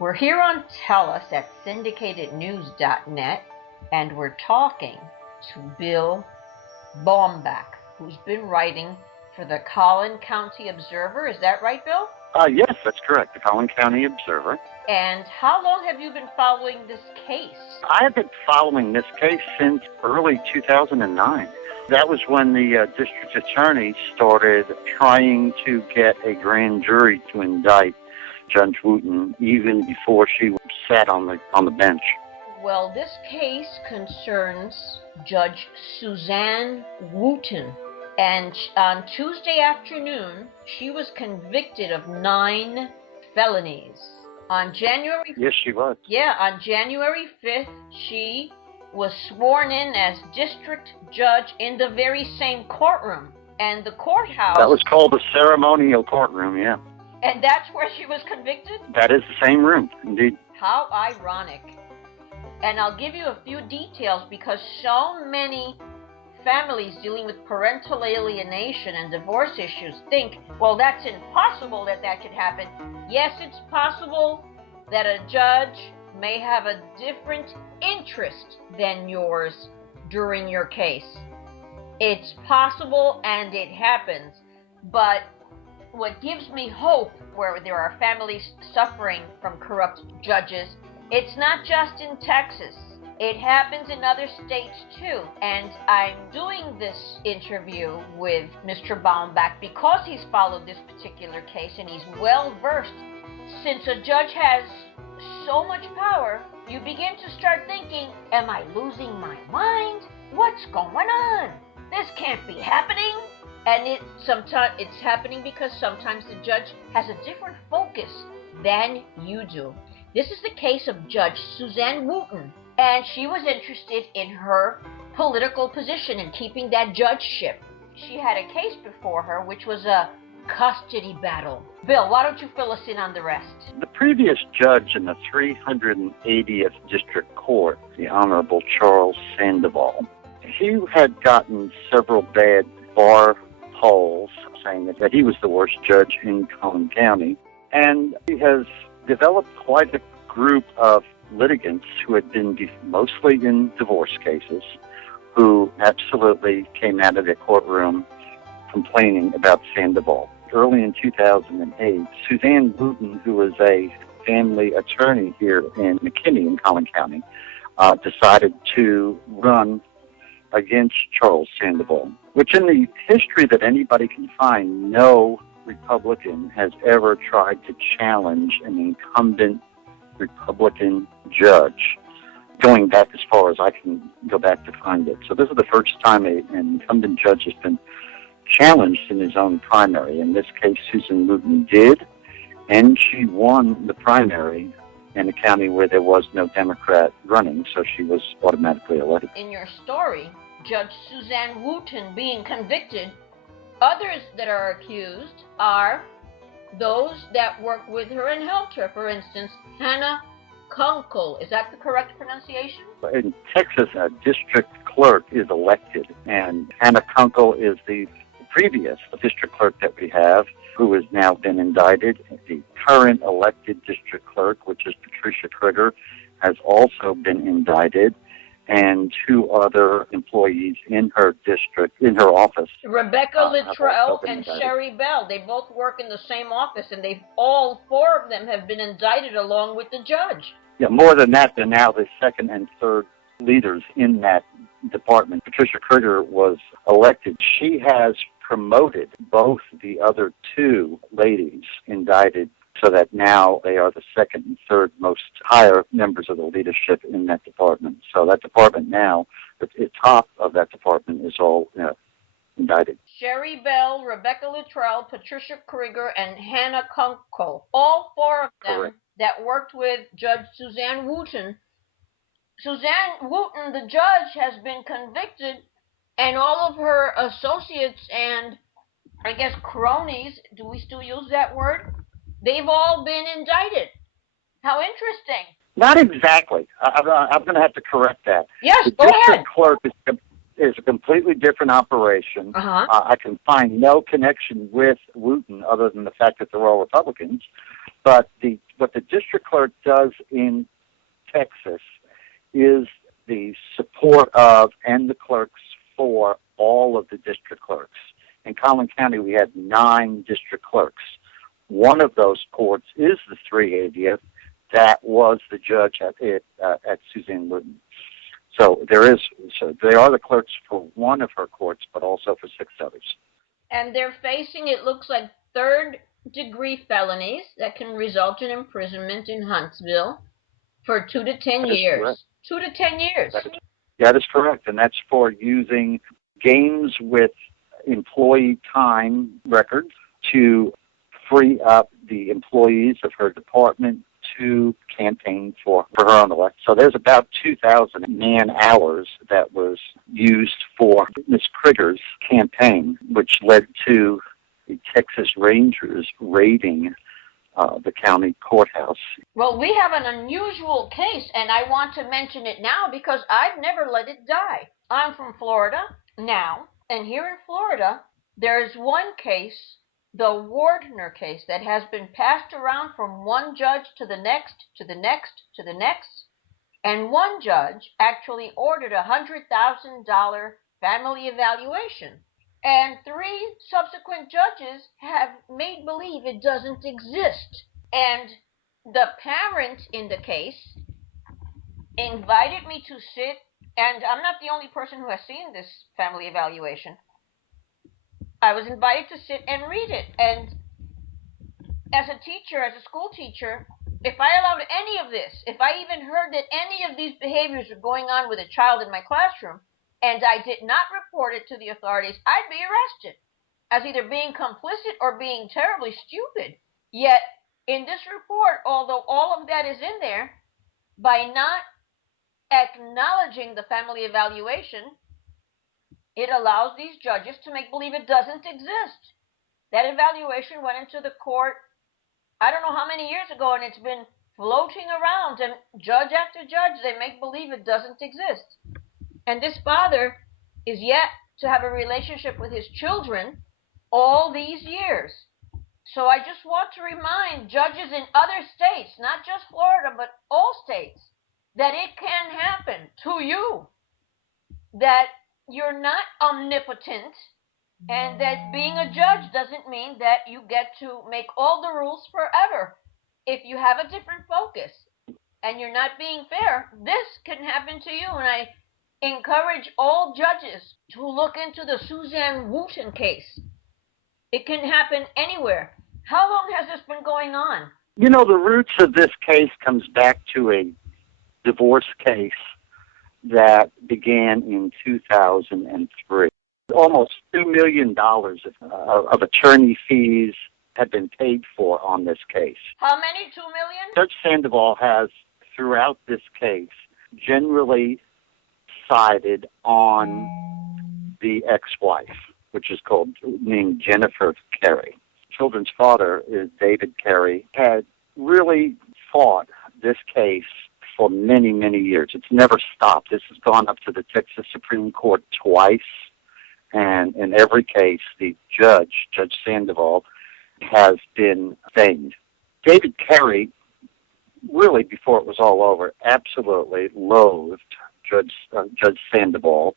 We're here on Tellus at syndicatednews.net, and we're talking to Bill Baumbach, who's been writing for the Collin County Observer. Is that right, Bill? Yes, that's correct, the Collin County Observer. And how long have you been following this case? I have been following this case since early 2009. That was when the district attorney started trying to get a grand jury to indict Judge Wooten even before she sat on the bench. Well, this case concerns Judge Suzanne Wooten. And on Tuesday afternoon, she was convicted of 9 felonies. On January... Yes, she was. Yeah, on January 5th, she was sworn in as district judge in the very same courtroom. And the courthouse... That was called the ceremonial courtroom, yeah. And that's where she was convicted? That is the same room, indeed. How ironic. And I'll give you a few details because so many families dealing with parental alienation and divorce issues think, well, that's impossible that could happen. Yes, it's possible that a judge may have a different interest than yours during your case. It's possible and it happens. But what gives me hope where there are families suffering from corrupt judges, it's not just in Texas. It happens in other states too. And I'm doing this interview with Mr. Baumbach because he's followed this particular case and he's well versed. Since a judge has so much power, you begin to start thinking, am I losing my mind? What's going on? This can't be happening. And sometimes it's happening because sometimes the judge has a different focus than you do. This is the case of Judge Suzanne Wooten, and she was interested in her political position and keeping that judgeship. She had a case before her which was a custody battle. Bill, why don't you fill us in on the rest? The previous judge in the 380th District Court, the Honorable Charles Sandoval, he had gotten several bad bar polls saying that he was the worst judge in Collin County, and he has developed quite a group of litigants who had been mostly in divorce cases who absolutely came out of the courtroom complaining about Sandoval. Early in 2008, Suzanne Wooten, who was a family attorney here in McKinney in Collin County, decided to run against Charles Sandoval, which in the history that anybody can find, no Republican has ever tried to challenge an incumbent Republican judge, going back as far as I can go back to find it. So this is the first time an incumbent judge has been challenged in his own primary. In this case, Suzanne Wooten did, and she won the primary in a county where there was no Democrat running, so she was automatically elected. In your story, Judge Suzanne Wooten being convicted, others that are accused are those that work with her and helped her. For instance, Hannah Kunkel. Is that the correct pronunciation? In Texas, a district clerk is elected, and Hannah Kunkel is the previous district clerk that we have, who has now been indicted. The current elected district clerk, which is Patricia Krieger, has also been indicted, and 2 other employees in her district, in her office. Rebecca Littrell and Sherry Bell. They both work in the same office, and all 4 of them have been indicted along with the judge. Yeah, more than that, they're now the 2nd and 3rd leaders in that department. Patricia Krieger was elected. She has promoted both the other 2 ladies indicted so that now they are the 2nd and 3rd most higher members of the leadership in that department. So that department now, the top of that department is all indicted. Sherry Bell, Rebecca Littrell, Patricia Krieger, and Hannah Kunkel. All 4 of them Correct. That worked with Judge Suzanne Wooten. Suzanne Wooten, the judge, has been convicted, and all of her associates and, I guess, cronies, do we still use that word? They've all been indicted. How interesting. Not exactly. I'm going to have to correct that. Yes, The go district ahead. clerk is a completely different operation. I can find no connection with Wooten other than the fact that they're all Republicans. But what the district clerk does in Texas is the support of and the clerks for all of the district clerks. In Collin County, we had 9 district clerks. One of those courts is the 380th. That was the judge at Suzanne Wooten. So they are the clerks for one of her courts, but also for 6 others. And they're facing, it looks like, 3rd-degree felonies that can result in imprisonment in Huntsville for 2 to 10 years. Correct. 2 to 10 years. That is correct, and that's for using games with employee time records to free up the employees of her department to campaign for her own election. So there's about 2,000 man-hours that was used for Miss Krieger's campaign, which led to the Texas Rangers raiding the county courthouse. Well, we have an unusual case, and I want to mention it now because I've never let it die. I'm from Florida now, and here in Florida, there's one case, the Wardner case, that has been passed around from one judge to the next, to the next, to the next, and one judge actually ordered a $100,000 family evaluation. And 3 subsequent judges have made believe it doesn't exist. And the parent in the case invited me to sit, and I'm not the only person who has seen this family evaluation. I was invited to sit and read it. And as a teacher, as a school teacher, if I allowed any of this, if I even heard that any of these behaviors were going on with a child in my classroom, and I did not report it to the authorities, I'd be arrested as either being complicit or being terribly stupid. Yet, in this report, although all of that is in there, by not acknowledging the family evaluation, it allows these judges to make believe it doesn't exist. That evaluation went into the court, I don't know how many years ago, and it's been floating around, and judge after judge, they make believe it doesn't exist. And this father is yet to have a relationship with his children all these years. So I just want to remind judges in other states, not just Florida, but all states, that it can happen to you, that you're not omnipotent, and that being a judge doesn't mean that you get to make all the rules forever. If you have a different focus and you're not being fair, this can happen to you. And I encourage all judges to look into the Suzanne Wooten case. It can happen anywhere. How long has this been going on? You know, the roots of this case comes back to a divorce case that began in 2003. Almost $2 million of attorney fees had been paid for on this case. How many? 2 million? Judge Sandoval has, throughout this case, generally sided on the ex-wife, which is named Jennifer Carey. Children's father is David Carey, had really fought this case for many, many years. It's never stopped. This has gone up to the Texas Supreme Court twice, and in every case, the Judge Sandoval, has been famed. David Carey, really, before it was all over, absolutely loathed Judge Sandoval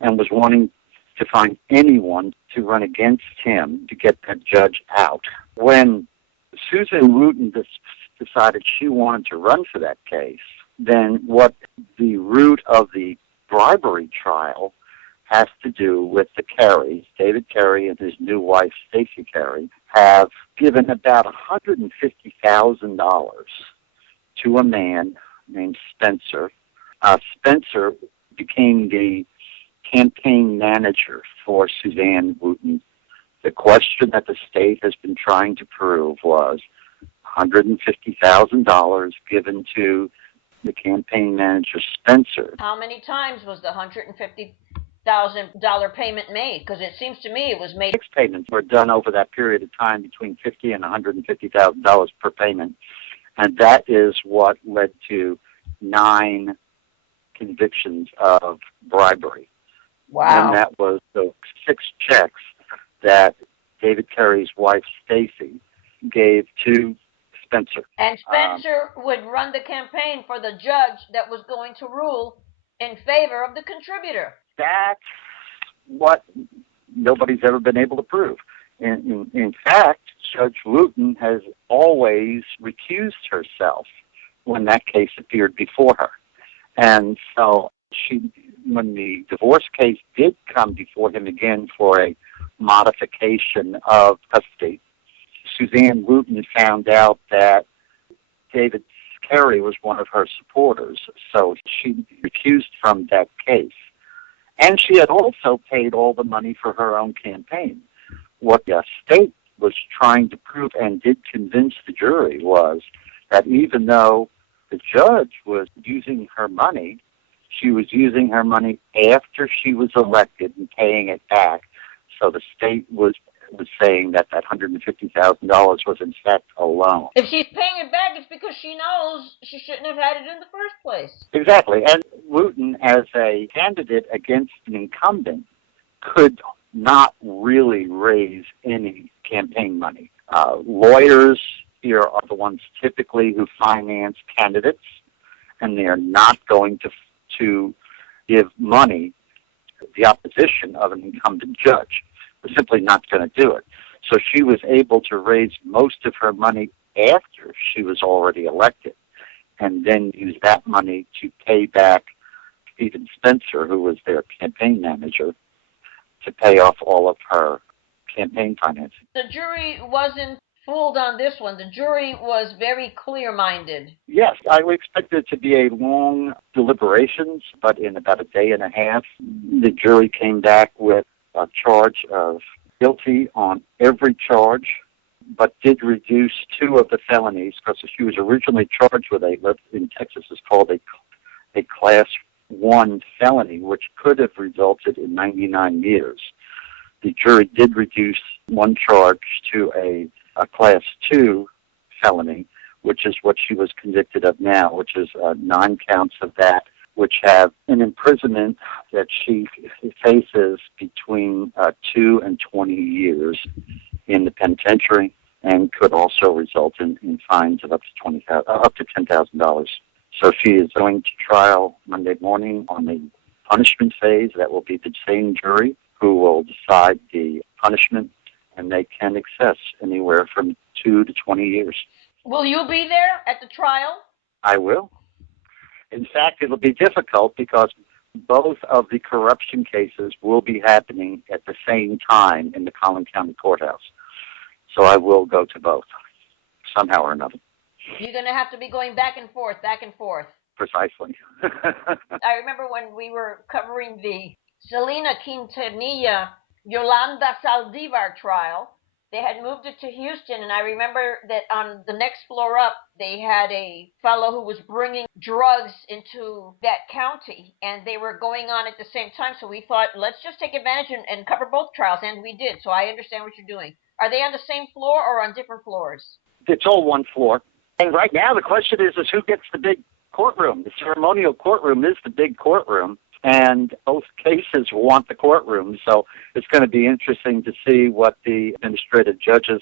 and was wanting to find anyone to run against him to get that judge out. When Suzanne Wooten decided she wanted to run for that case, then what the root of the bribery trial has to do with the Careys. David Carey and his new wife, Stacey Carey, have given about $150,000 to a man named Spencer. Spencer became the campaign manager for Suzanne Wooten. The question that the state has been trying to prove was $150,000 given to the campaign manager, Spencer. How many times was the $150,000 payment made? Because it seems to me it was made. 6 payments were done over that period of time, between $50,000 and $150,000 per payment. And that is what led to 9 convictions of bribery. Wow. And that was the 6 checks that David Terry's wife, Stacy, gave to Spencer. And Spencer would run the campaign for the judge that was going to rule in favor of the contributor. That's what nobody's ever been able to prove. In fact, Judge Wooten has always recused herself when that case appeared before her. And so when the divorce case did come before him again for a modification of custody, Suzanne Wooten found out that David Terry was one of her supporters, so she recused from that case. And she had also paid all the money for her own campaign. What the state was trying to prove and did convince the jury was that even though the judge was using her money, she was using her money after she was elected and paying it back. So the state was saying that $150,000 was in fact a loan. If she's paying it back, it's because she knows she shouldn't have had it in the first place. Exactly. And Wooten, as a candidate against an incumbent, could not really raise any campaign money. Lawyers here are the ones typically who finance candidates, and they are not going to give money to the opposition of an incumbent judge. They're simply not going to do it. So she was able to raise most of her money after she was already elected, and then use that money to pay back Stephen Spencer, who was their campaign manager, to pay off all of her campaign financing. The jury wasn't fooled on this one. The jury was very clear-minded. Yes, I expected it to be a long deliberations, but in about a day and a half, the jury came back with a charge of guilty on every charge, but did reduce 2 of the felonies, because she was originally charged with in Texas, is called a Class 1 felony, which could have resulted in 99 years. The jury did reduce 1 charge to a Class 2 felony, which is what she was convicted of now, which is 9 counts of that, which have an imprisonment that she faces between 2 and 20 years in the penitentiary, and could also result in fines of up to $10,000. So she is going to trial Monday morning on the punishment phase. That will be the same jury who will decide the punishment, and they can access anywhere from 2 to 20 years. Will you be there at the trial? I will. In fact, it'll be difficult because both of the corruption cases will be happening at the same time in the Collin County Courthouse. So I will go to both, somehow or another. You're going to have to be going back and forth. Precisely. I remember when we were covering the Selena Quintanilla, Yolanda Saldivar trial, they had moved it to Houston, and I remember that on the next floor up, they had a fellow who was bringing drugs into that county, and they were going on at the same time, so we thought, let's just take advantage and cover both trials, and we did, so I understand what you're doing. Are they on the same floor or on different floors? It's all one floor. And right now the question is who gets the big courtroom? The ceremonial courtroom is the big courtroom, and both cases want the courtroom. So it's going to be interesting to see what the administrative judges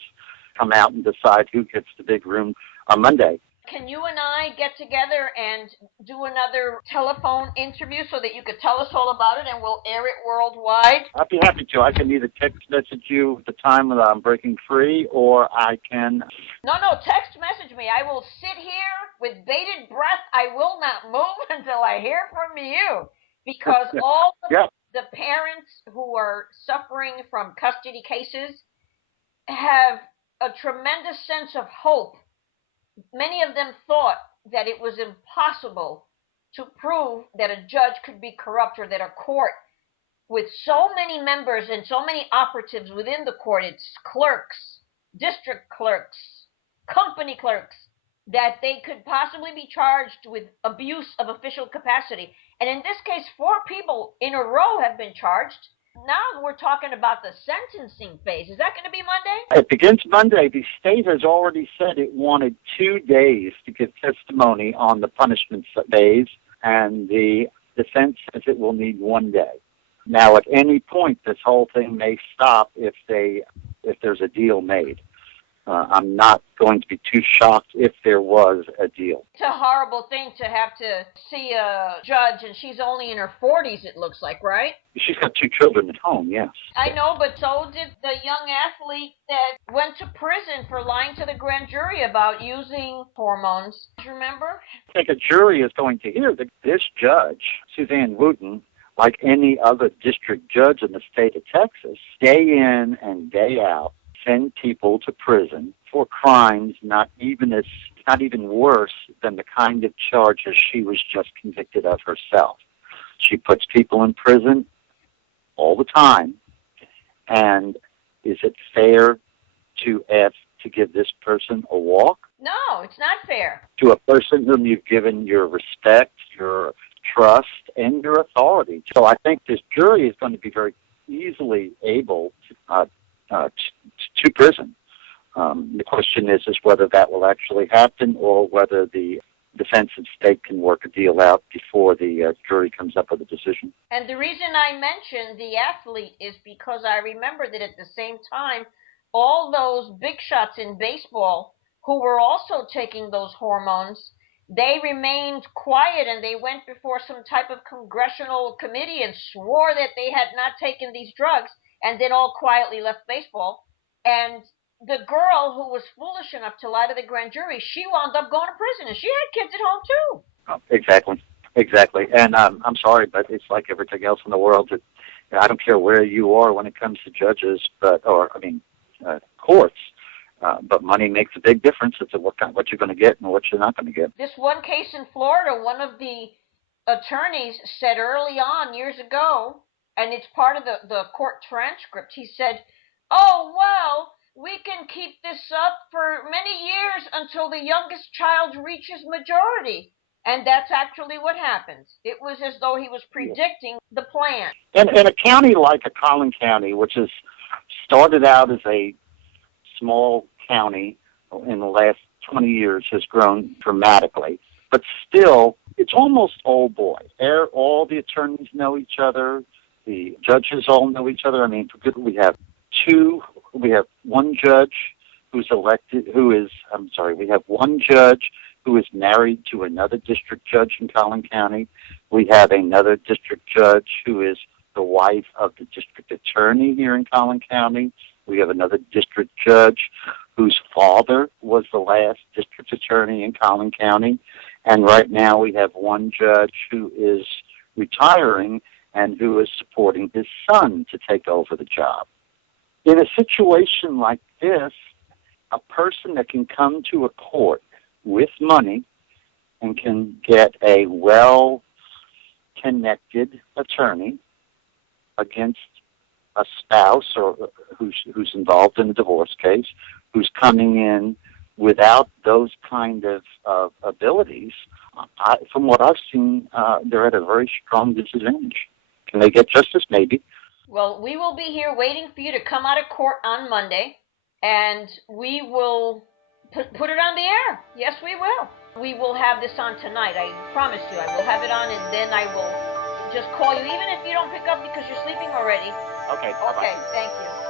come out and decide who gets the big room on Monday. Can you and I get together and do another telephone interview so that you could tell us all about it and we'll air it worldwide? I'd be happy to. I can either text message you at the time that I'm breaking free, or I can... No, text message me. I will sit here with bated breath. I will not move until I hear from you, because all the parents who are suffering from custody cases have a tremendous sense of hope. Many of them thought that it was impossible to prove that a judge could be corrupt, or that a court with so many members and so many operatives within the court, its clerks, district clerks, company clerks, that they could possibly be charged with abuse of official capacity. And in this case, 4 people in a row have been charged. Now we're talking about the sentencing phase. Is that going to be Monday? It begins Monday. The state has already said it wanted 2 days to give testimony on the punishment phase, and the defense says it will need 1 day. Now, at any point, this whole thing may stop if there's a deal made. I'm not going to be too shocked if there was a deal. It's a horrible thing to have to see a judge, and she's only in her 40s, it looks like, right? She's got 2 children at home, yes. I know, but so did the young athlete that went to prison for lying to the grand jury about using hormones. Remember? I think a jury is going to hear that this judge, Suzanne Wooten, like any other district judge in the state of Texas, day in and day out, send people to prison for crimes not even worse than the kind of charges she was just convicted of herself. She puts people in prison all the time, and is it fair to give this person a walk? No, it's not fair. To a person whom you've given your respect, your trust, and your authority. So I think this jury is going to be very easily able to prison. The question is whether that will actually happen or whether the defense and state can work a deal out before the jury comes up with a decision. And the reason I mentioned the athlete is because I remember that at the same time, all those big shots in baseball who were also taking those hormones, they remained quiet and they went before some type of congressional committee and swore that they had not taken these drugs, and then all quietly left baseball. And the girl who was foolish enough to lie to the grand jury, she wound up going to prison, and she had kids at home too. Oh, exactly. And I'm sorry, but it's like everything else in the world. I don't care where you are when it comes to judges, courts. But money makes a big difference as to what you're going to get and what you're not going to get. This one case in Florida, one of the attorneys said early on, years ago, and it's part of the court transcript, he said, "Oh, well, we can keep this up for many years until the youngest child reaches majority." And that's actually what happens. It was as though he was predicting the plan. And in a county like Collin County, which has started out as a small county in the last 20 years, has grown dramatically. But still, it's almost old boy. All the attorneys know each other. The judges all know each other. I mean, we have one judge who's elected, we have one judge who is married to another district judge in Collin County. We have another district judge who is the wife of the district attorney here in Collin County. We have another district judge whose father was the last district attorney in Collin County. And right now we have one judge who is retiring and who is supporting his son to take over the job. In a situation like this, a person that can come to a court with money and can get a well-connected attorney against a spouse or who's involved in a divorce case, who's coming in without those kind of abilities, from what I've seen, they're at a very strong disadvantage. Can they get justice? Maybe. Well, we will be here waiting for you to come out of court on Monday, and we will put it on the air. Yes, we will. We will have this on tonight. I promise you. I will have it on, and then I will just call you, even if you don't pick up because you're sleeping already. Okay. Okay, thank you.